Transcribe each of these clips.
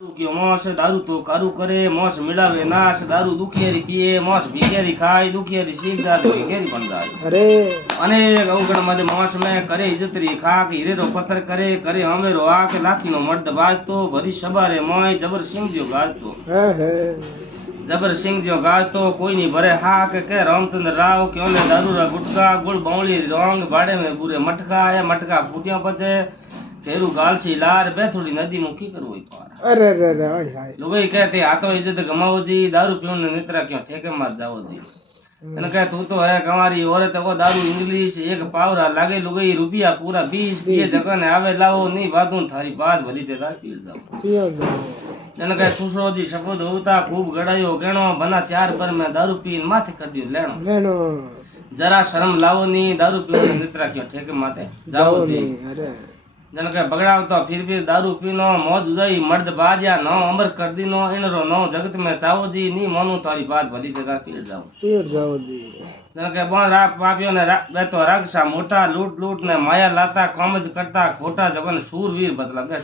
क्यों मोस दारू तो कारू करे मोस मिलावे नाश दारू दुखियारी पिए मोस भिखारी खाए दुखियारी सीध जात भिखारी बन जाए अरे अनेक अवगण मद मोस में करे इज्जतरी खाक हीरे रो पत्थर करे करे अमेरो आक लाखी नो मर्द बाजतो भरी सबारे मोय जबर सिंह जो गाजतो जबर सिंह जो गाजतो कोई नहीं भरे हाक के रामचंद्र राव क्यों ने दारू रा गुटका गुड़ बावली रोंग बाड़े में बुरे मटका है मटका फूटिया पचे फेरू गालसी लार बेथोड़ी नदी मुखी करो पार अरे रे रे हाय लोग कहते आ तो इज्जत गमाओ जी दारू पीने नित्रा क्यों ठेके मत जाओ जी मैंने कहा तू तो है कमारी औरत वो दारू इंग्लिश एक पावरा लागे लुगई रुपया पूरा 20 पिए जगह ने आवे लाओ नहीं बातू थारी बात भली ते दार पी जाओ मैंने कहा सुसरो जी शब्द होता खूब गड़ायो गणो बना 4 पर में दारू पीन माथे कर दियो लेनो जरा शर्म लाओ नहीं दारू पीने नित्रा क्यों ठेके माथे जाओ जी अरे जन के बगड़ाव तो फिर भी दारू पीनो मौज उजाई मर्द बाजा नो अमर कर दीनो इनरो नो जगत में चाहो जी नी मानू तारी बात भली जगह पीर जाओ जी जन के बन राख पापियों ने तो रक्षा मोटा लूट लूट ने माया लाता कामज करता खोटा जगन शूरवीर बदला बे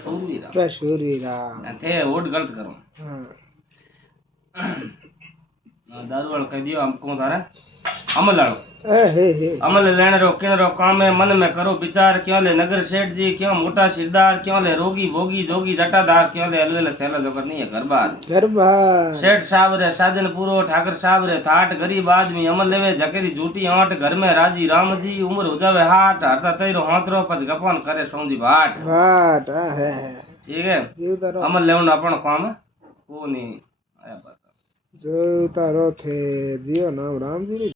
शूरवीरा थे वोट गलत करो दारू वाल कह दियो हमको थारे अमल लाओ अमल लेने रो किन रो काम है मन में करो विचार क्यों ले नगर सेठ जी क्यों मोटा सिरदार क्यों ले रोगी भोगी जोगी जटादार क्यों ले अलवेला चला जोकर नहीं है घर बार सेठ साहब रे साजन पूरो ठाकर साहब रे थाट गरीब आदमी अमल लेवे जकेरी झूठी आट घर में राजी राम जी उम्र हो जावे हाट हरता तेरो हाथरो पच गपन करे सौंदी भाट ठीक है अमल लेवन अपन काम है वो नहीं आया पता जो तारो थे जियो नाम राम जी